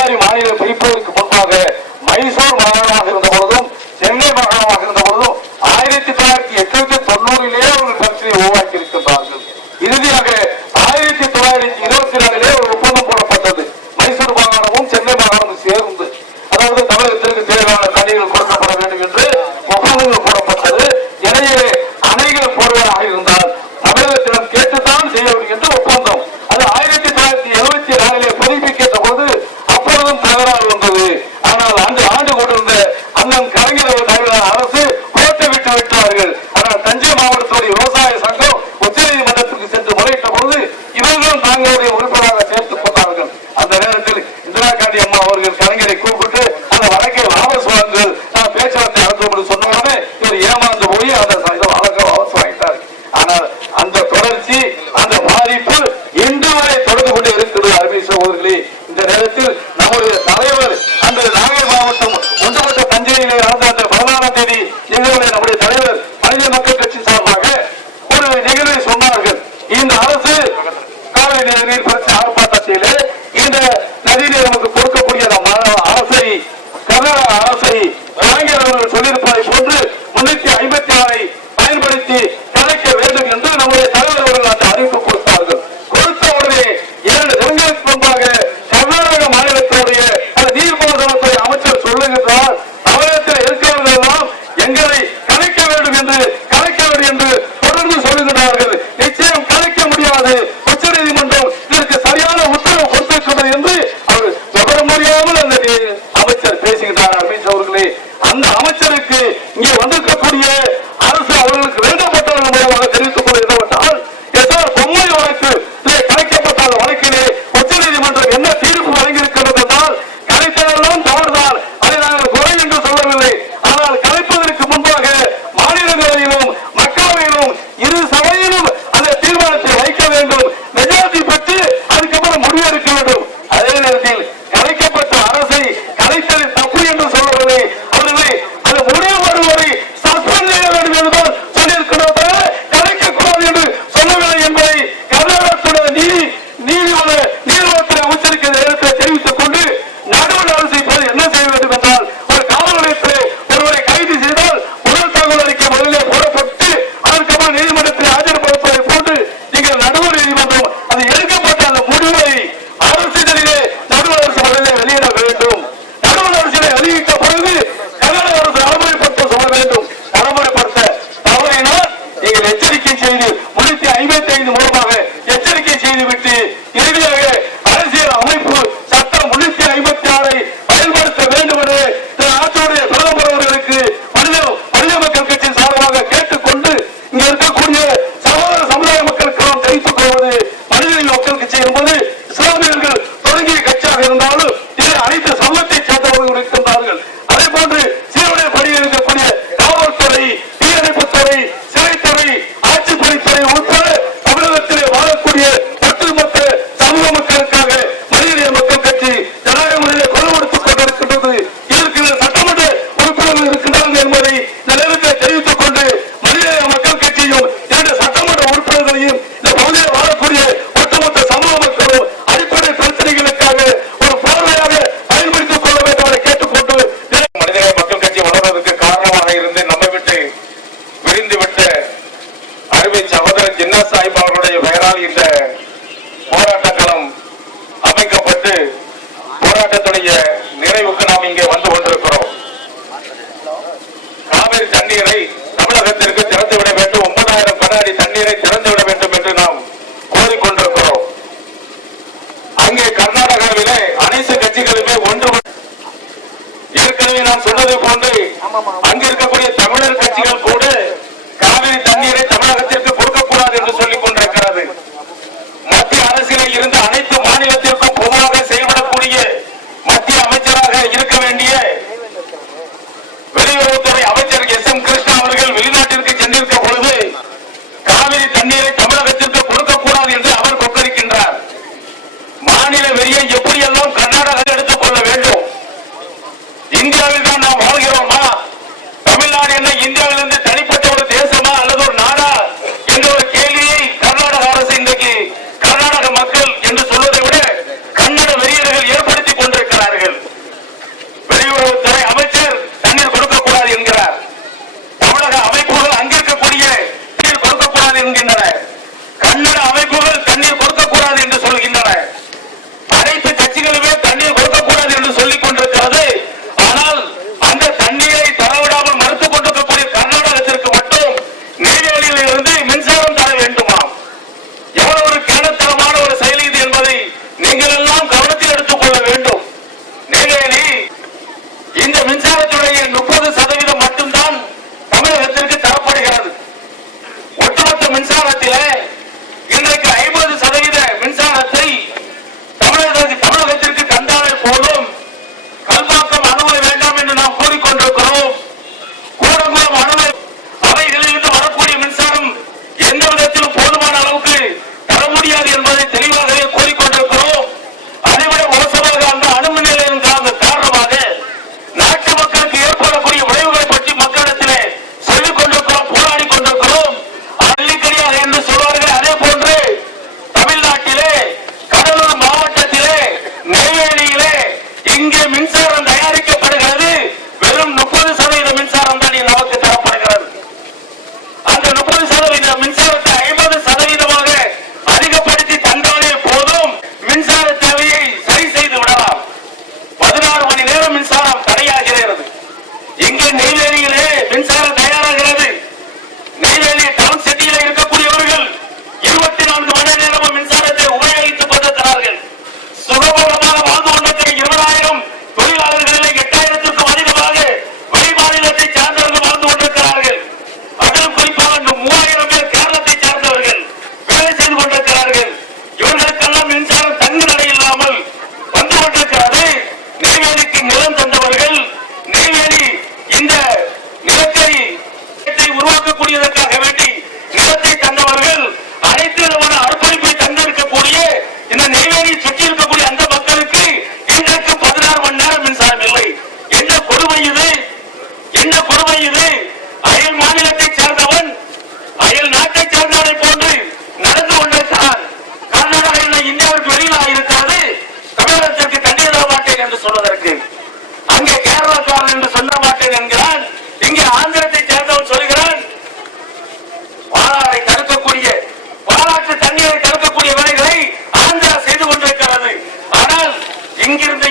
பீகாரி மாநிலம் பிரிப்பதற்கு முன்பாக மைசூர் மாநிலமாக இருந்த பொழுதும் சென்னை மாகாணமாக இருந்த பொழுதும் 1990 ஒரு பிரச்சனையை உருவாக்கி இருக்கின்றார்கள். இறுதியாக 1924 ஒரு ஒப்பந்தம் போடப்பட்டது. மைசூர் மாகாணமும் சென்னை மாகாணமும் சேர்ந்து, அதாவது தமிழகத்திற்கு தேவையான தண்ணீர்கள் கொடுக்கப்பட வேண்டும் என்று ஒப்பந்தங்கள் போடப்பட்டது. எனவே அணைகள் போடுவதாக இருந்தால் தமிழகத்திடம் கேட்டுத்தான் செய்ய வேண்டும் என்று ஒப்பந்தம். அது 1974 புதுப்பிக்கின்ற போது அப்பொழுதும் தகராறு வந்தது. ஆனால் ஆண்டு கொண்டிருந்த அண்ணன் கலைஞர் அரசு கோட்டை விட்டு விட்டார்கள். ஆனால் தஞ்சை மாவட்டத்துடைய விவசாய சங்கம் உச்சநீதிமன்றத்திற்கு சென்று முறையிட்ட போது இவர்களும் தங்களுடைய உறுப்பினராக சேர்த்துக் கொண்டார்கள். அந்த நேரத்தில் இந்திரா காந்தி அம்மா அவர்கள் கலைஞரை கூப்பிட்டு அந்த வழக்கை வாபஸ் வாங்குங்கள், நான் பேச்சுவார்த்தை நடத்தும் என்று சொன்னவுடனே இவர் ஏமாந்து போய் அந்த வழக்கை வாபஸ் வாங்கிட்டார்கள். ஆனால் அந்த தொடர்ச்சி, அந்த பாதிப்பு இன்று வரை தொடர்ந்து கொண்டே இருக்கிறது. அருமை சகோதரர்களே, இந்த நேரத்தில் நம்முடைய தலைவர் அந்த நாகை மாவட்டம் ஒன்றுபட்ட தஞ்சையிலே நடந்த அந்த 16ஆம் தேதி நிகழ்வில் நம்முடைய தலைவர் மனித மக்கள் கட்சி சார்பாக ஒரு நிகழ்வை சொன்னார்கள். இந்த அரசு காவிரி நீர் பிரச்சனை ஆர்ப்பாட்டத்திலே இந்த நதிநீர் நமக்கு கொடுக்கக்கூடிய அரசு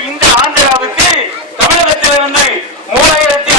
இந்த ஆந்திராவுக்கு தமிழகத்திலிருந்து 3000